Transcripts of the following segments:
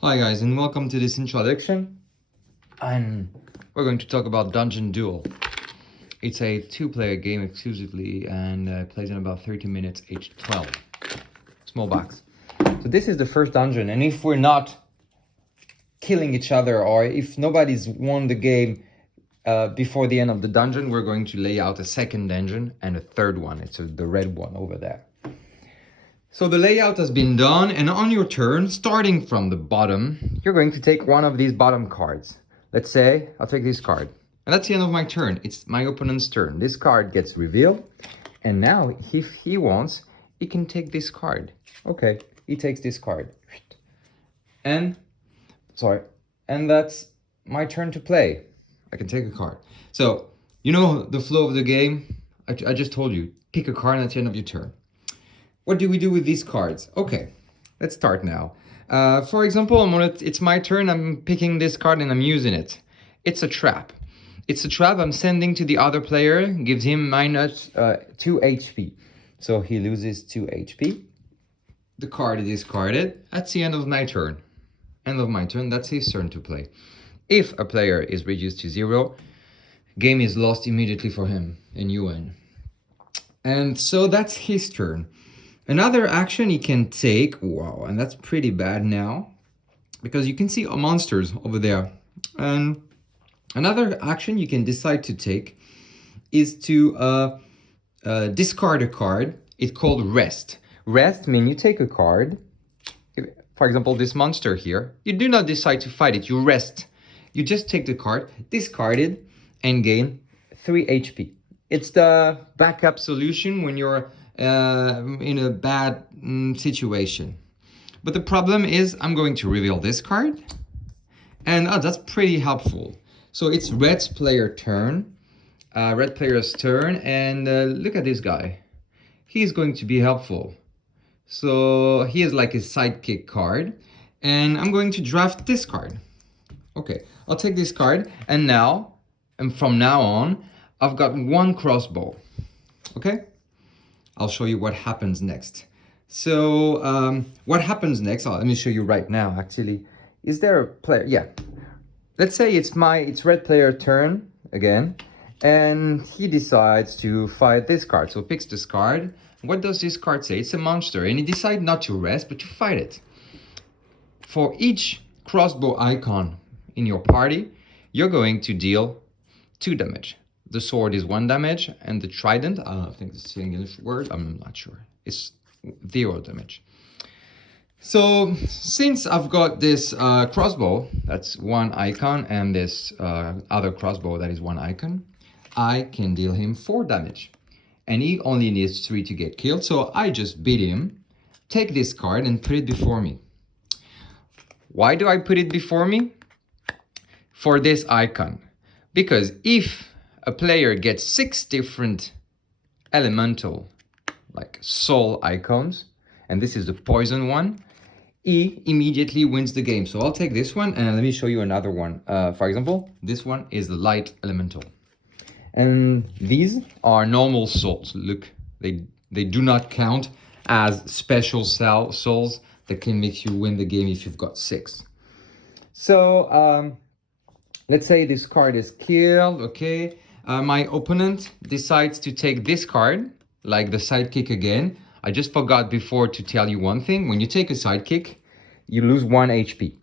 Hi guys, and welcome to this introduction. And we're going to talk about Dungeon Duel. It's a two-player game exclusively and plays in about 30 minutes, age 12. Small box. So this is the first dungeon, and if we're not killing each other or if nobody's won the game before the end of the dungeon, we're going to lay out a second dungeon and a third one. It's the red one over there. So the layout has been done, and on your turn, starting from the bottom, you're going to take one of these bottom cards. Let's say I'll take this card. And that's the end of my turn. It's my opponent's turn. This card gets revealed, and now if he wants, he can take this card. Okay, he takes this card. And that's my turn to play. I can take a card. So, you know the flow of the game? I just told you, pick a card at the end of your turn. What do we do with these cards? Okay, let's start now. For example, it's my turn. I'm picking this card and I'm using it. It's a trap. It's a trap I'm sending to the other player. Gives him minus 2 HP. So he loses 2 HP. The card is discarded. That's the end of my turn. End of my turn. That's his turn to play. If a player is reduced to 0, game is lost immediately for him in UN. And so that's his turn. Another action he can take, wow, and that's pretty bad now, because you can see monsters over there. And another action you can decide to take is to discard a card. It's called rest. Rest means you take a card, for example, this monster here. You do not decide to fight it, you rest. You just take the card, discard it, and gain 3 HP. It's the backup solution when you're in a bad situation. But the problem is I'm going to reveal this card, and that's pretty helpful. So it's red player's turn, and look at this guy. He's going to be helpful. So he is like a sidekick card, and I'm going to draft this card. Okay, I'll take this card, and from now on, I've got 1 crossbow. Okay? I'll show you what happens next. So what happens next, let me show you right now actually. Is there a player? Yeah. Let's say it's red player turn again, and he decides to fight this card. So picks this card. What does this card say? It's a monster, and he decides not to rest, but to fight it. For each crossbow icon in your party, you're going to deal 2 damage. The sword is 1 damage, and the trident, I think it's an English word, I'm not sure, it's 0 damage. So since I've got this crossbow, that's 1 icon, and this other crossbow, that is 1 icon, I can deal him 4 damage. And he only needs 3 to get killed, so I just beat him, take this card and put it before me. Why do I put it before me? For this icon. Because if a player gets 6 different elemental, like soul icons, and this is the poison one, he immediately wins the game. So I'll take this one, and let me show you another one. For example, this one is the light elemental. And these are normal souls. Look, they do not count as special souls that can make you win the game if you've got 6. So let's say this card is killed, okay? My opponent decides to take this card, like the sidekick again. I just forgot before to tell you one thing. When you take a sidekick, you lose 1 HP.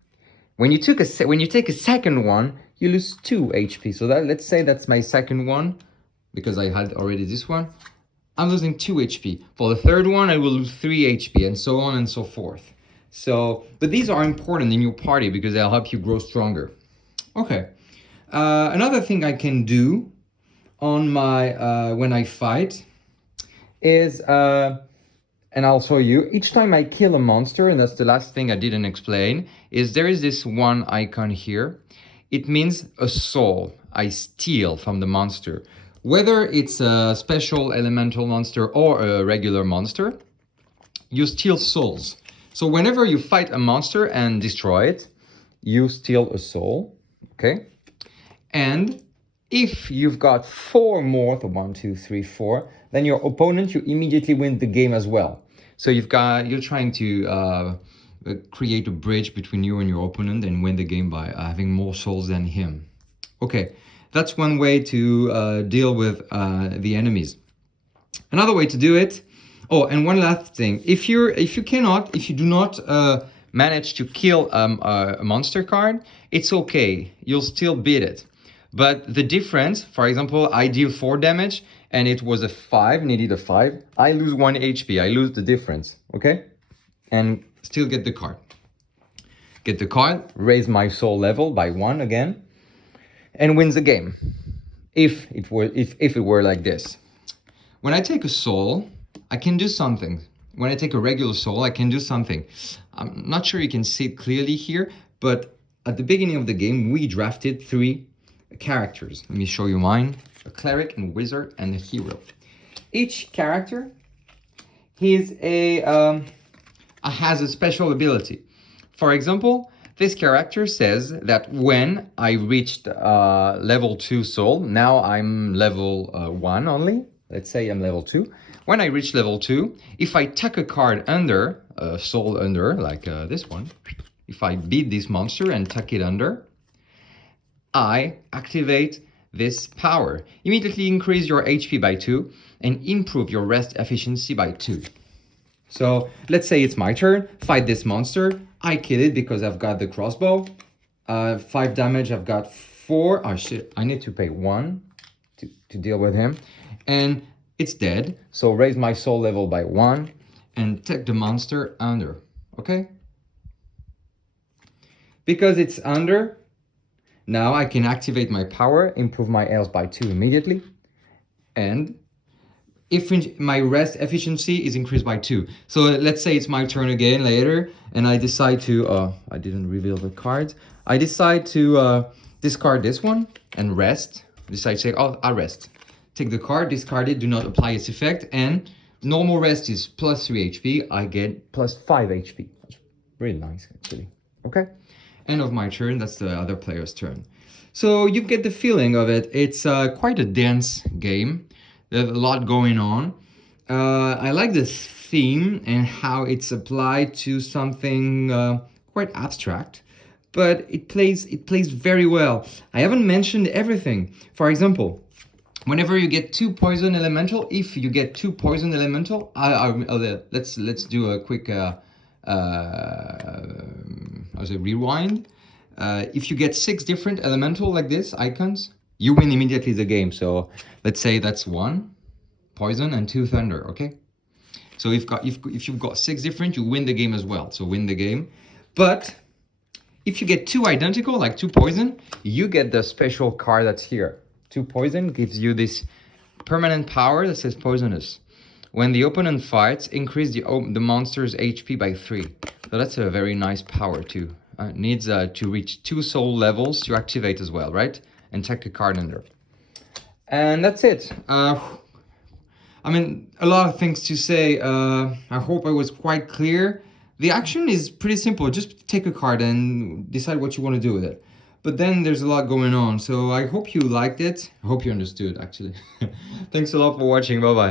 When you take a second one, you lose 2 HP. So let's say that's my second one, because I had already this one. I'm losing 2 HP. For the third one, I will lose 3 HP, and so on and so forth. But these are important in your party because they'll help you grow stronger. Okay. Another thing I can do on my when I fight is and I'll show you, each time I kill a monster, and that's the last thing I didn't explain, is there is this 1 icon here. It means a soul I steal from the monster. Whether it's a special elemental monster or a regular monster, you steal souls. So whenever you fight a monster and destroy it, you steal a soul, okay? And if you've got 4 more, so 1, 2, 3, 4, then your opponent, you immediately win the game as well. So you're trying to create a bridge between you and your opponent and win the game by having more souls than him. Okay, that's one way to deal with the enemies. Another way to do it. Oh, and one last thing: if you do not manage to kill a monster card, it's okay. You'll still beat it. But the difference, for example, I deal 4 damage and it was a 5, needed a 5. I lose 1 HP. I lose the difference. Okay, and still get the card. Get the card, raise my soul level by 1 again, and wins the game. If it were like this. When I take a soul, I can do something. When I take a regular soul, I can do something. I'm not sure you can see it clearly here, but at the beginning of the game, we drafted 3 characters. Let me show you mine: a cleric, and wizard, and a hero. Each character has a special ability. For example, this character says that when I reached level 2 soul, now I'm level 1 only. Let's say I'm level 2. When I reach level 2, if I tuck a card under, a soul under, like this one, if I beat this monster and tuck it under, I activate this power. Immediately increase your HP by 2 and improve your rest efficiency by 2. So let's say it's my turn, fight this monster. I kill it because I've got the crossbow. 5 damage, I've got 4. Oh shit, I need to pay 1 to deal with him. And it's dead, so raise my soul level by 1 and take the monster under, okay? Because it's under, now I can activate my power, improve my health by 2 immediately, and if my rest efficiency is increased by 2. So let's say it's my turn again later, and I decide to, I didn't reveal the cards, I decide to discard this one and rest, decide to say, oh, I rest. Take the card, discard it, do not apply its effect, and normal rest is plus 3 HP, I get plus 5 HP. That's really nice, actually. Okay? End of my turn, that's the other player's turn. So you get the feeling of it. It's quite a dense game. There's a lot going on. I like the theme and how it's applied to something quite abstract, but it plays very well. I haven't mentioned everything. For example, whenever you get 2 poison elemental, if you get 2 poison elemental, let's do a quick rewind. If you get 6 different elemental like this icons, you win immediately the game. So let's say that's 1 poison and 2 thunder. Okay. So if you've got 6 different, you win the game as well. So win the game. But if you get 2 identical, like 2 poison, you get the special card that's here. 2 poison gives you this permanent power that says poisonous. When the opponent fights, increase the monster's HP by 3. So that's a very nice power too. Needs to reach 2 soul levels to activate as well, right? And take a card under. And that's it. I mean, a lot of things to say. I hope I was quite clear. The action is pretty simple. Just take a card and decide what you want to do with it. But then there's a lot going on. So I hope you liked it. I hope you understood, actually. Thanks a lot for watching. Bye-bye.